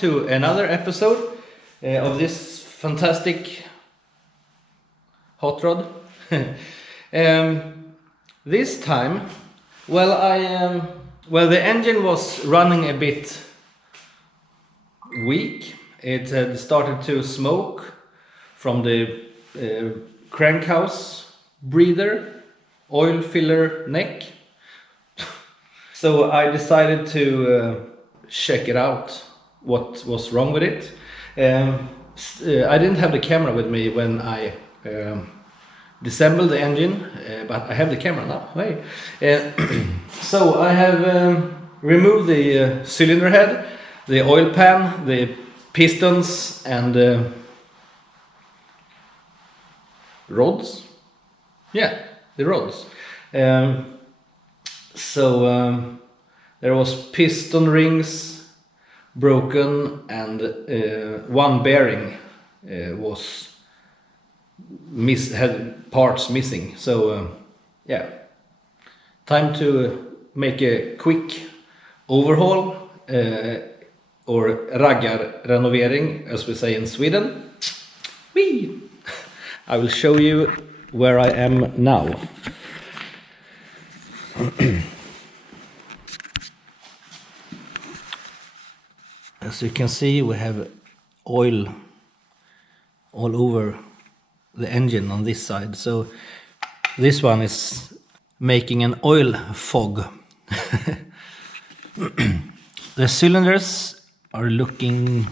to another episode of this fantastic hot rod. This time, the engine was running a bit weak. It had started to smoke from the crankhouse breather, oil filler neck. So I decided to check it out, what was wrong with it. I didn't have the camera with me when I disassembled the engine, but I have the camera now. Hey. So I have removed the cylinder head, the oil pan, the pistons and rods. Yeah, the rods. There was piston rings broken and one bearing had parts missing. So yeah, time to make a quick overhaul or raggar renovering, as we say in Sweden. Whee! I will show you where I am now. As you can see, we have oil all over the engine on this side. So this one is making an oil fog. The cylinders are looking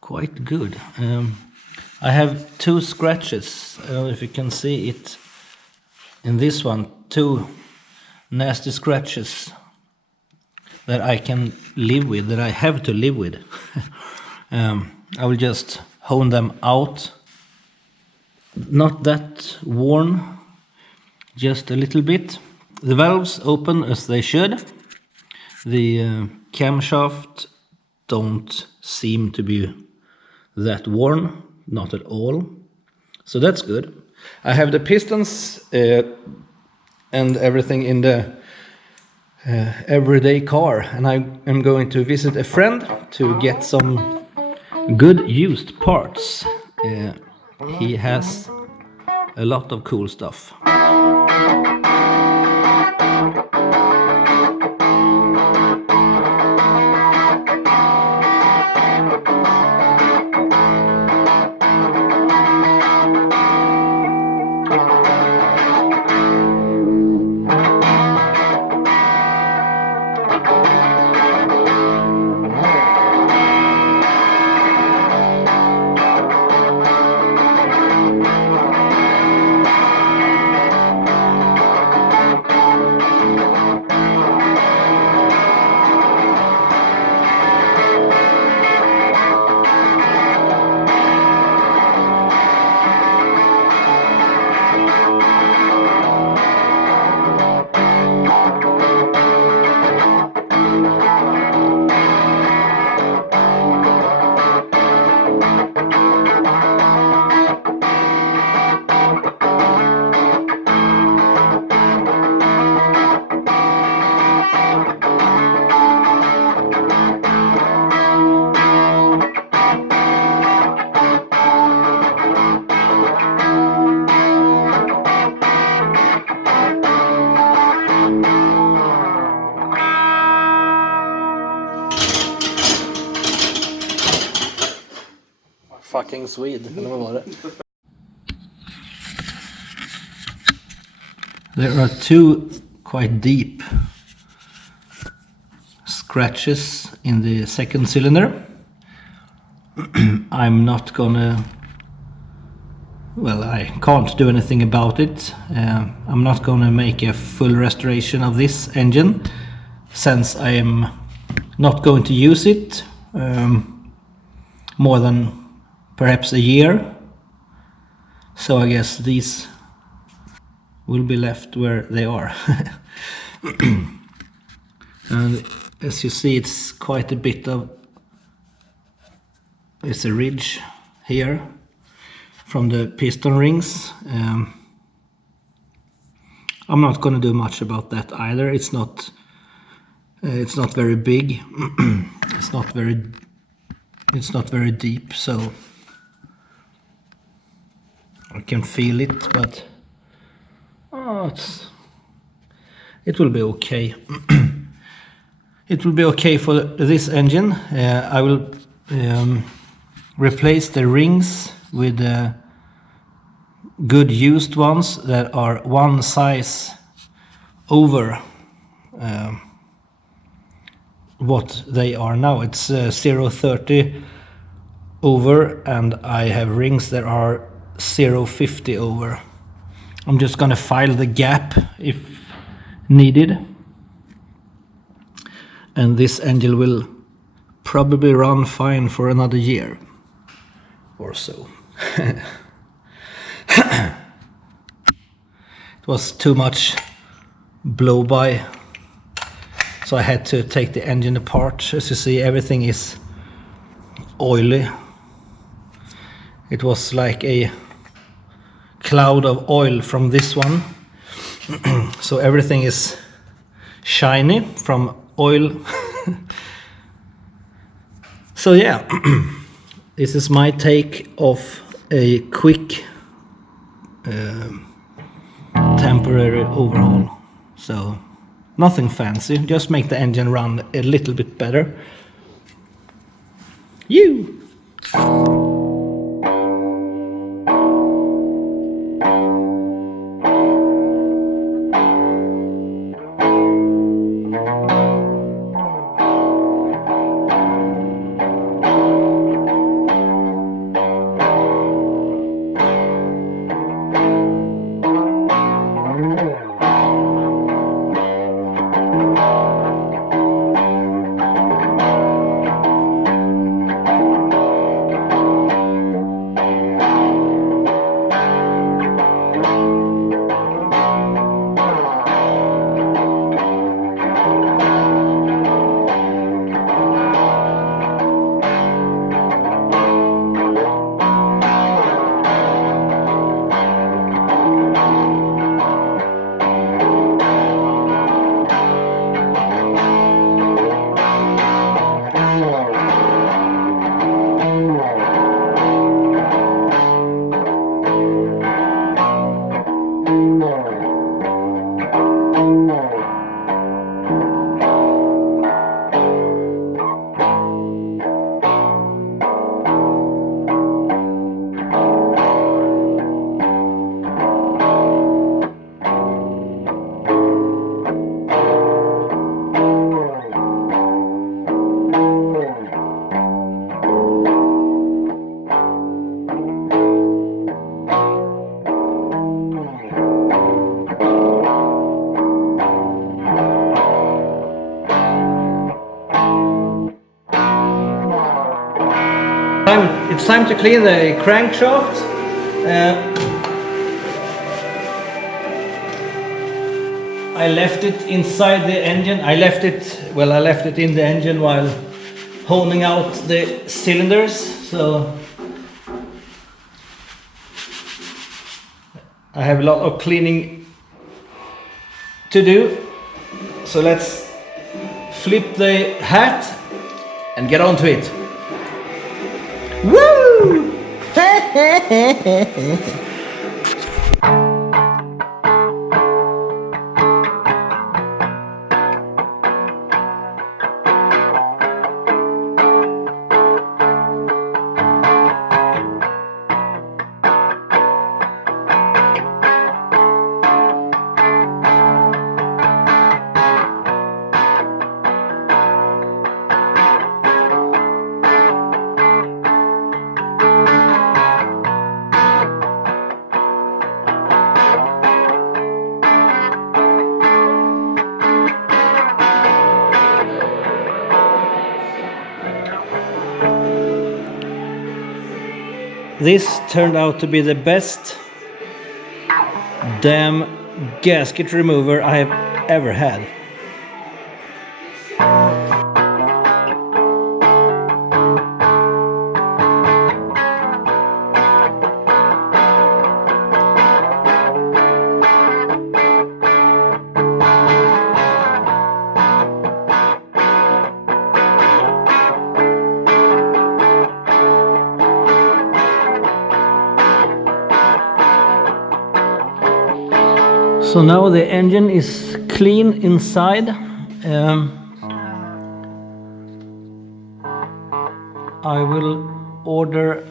quite good. I have two scratches. I don't know if you can see it in this one. Two nasty scratches that I can live with, that I have to live with. I will just hone them out. Not that worn, just a little bit. The valves open as they should. The camshaft don't seem to be that worn, not at all. So that's good. I have the pistons and everything in the everyday car, and I am going to visit a friend to get some good used parts. He has a lot of cool stuff. Fucking Swede, eller vad var det? There are two quite deep scratches in the second cylinder. I'm not gonna... Well, I can't do anything about it. I'm not gonna make a full restoration of this engine, since I am not going to use it more than perhaps a year. So I guess these will be left where they are. And as you see, it's quite a bit of... It's a ridge here from the piston rings. I'm not going to do much about that either. It's not very big. It's not very It's not very deep, so I can feel it, but it will be okay. It will be okay for this engine. I will replace the rings with good used ones that are one size over what they are now. It's 0.30 over, and I have rings that are 0.50 over. I'm just gonna file the gap if needed, and this engine will probably run fine for another year or so. It was too much blow by, so I had to take the engine apart. As you see, everything is oily. It was like a cloud of oil from this one. So everything is shiny from oil. So yeah, this is my take of a quick temporary overhaul. So nothing fancy, just make the engine run a little bit better. It's time to clean the crankshaft. I left it inside the engine. I left it in the engine while honing out the cylinders. So I have a lot of cleaning to do. So let's flip the hat and get on to it. Woo! This turned out to be the best damn gasket remover I have ever had. So now the engine is clean inside. I will order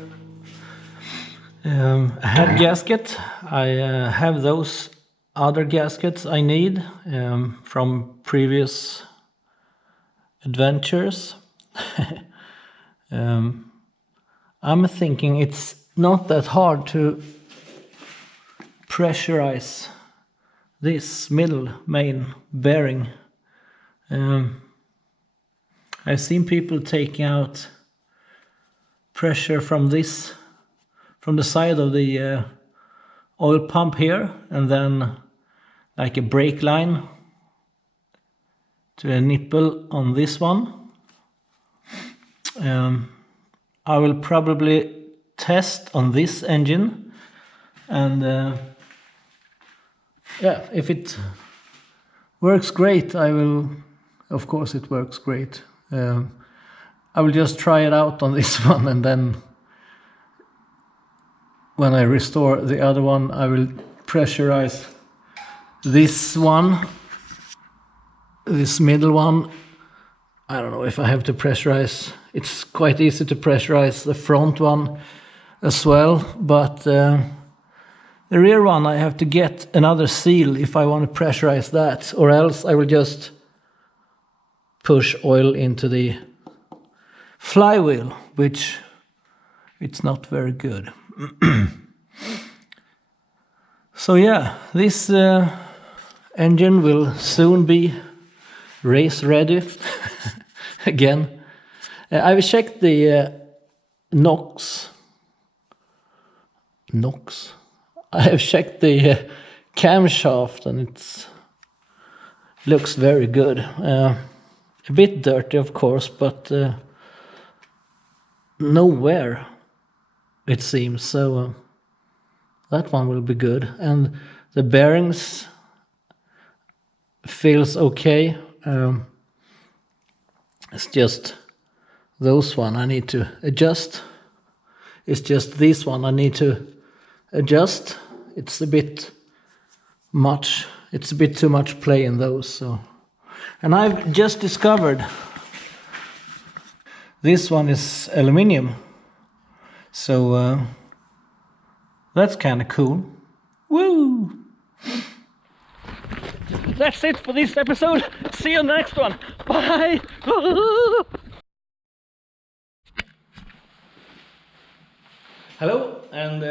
a head gasket. I have those other gaskets I need from previous adventures. I'm thinking it's not that hard to pressurize this middle main bearing. I've seen people taking out pressure from this, from the side of the oil pump here, and then like a brake line to a nipple on this one. I will probably test on this engine, and yeah, if it works great, I will, of course it works great. I will just try it out on this one, and then when I restore the other one, I will pressurize this one, this middle one. I don't know if I have to pressurize. It's quite easy to pressurize the front one as well, but the rear one I have to get another seal if I want to pressurize that, or else I will just push oil into the flywheel, which it's not very good. So yeah, this engine will soon be race ready again. I've checked the NOx. I have checked the camshaft, and it looks very good. A bit dirty, of course, but no wear, it seems. So that one will be good. And the bearings feels okay. It's just those one I need to adjust. It's just this one I need to adjust. It's a bit much. It's a bit too much play in those. So, and I've just discovered this one is aluminium. So that's kind of cool. Woo! That's it for this episode. See you in the next one. Bye! Hello, and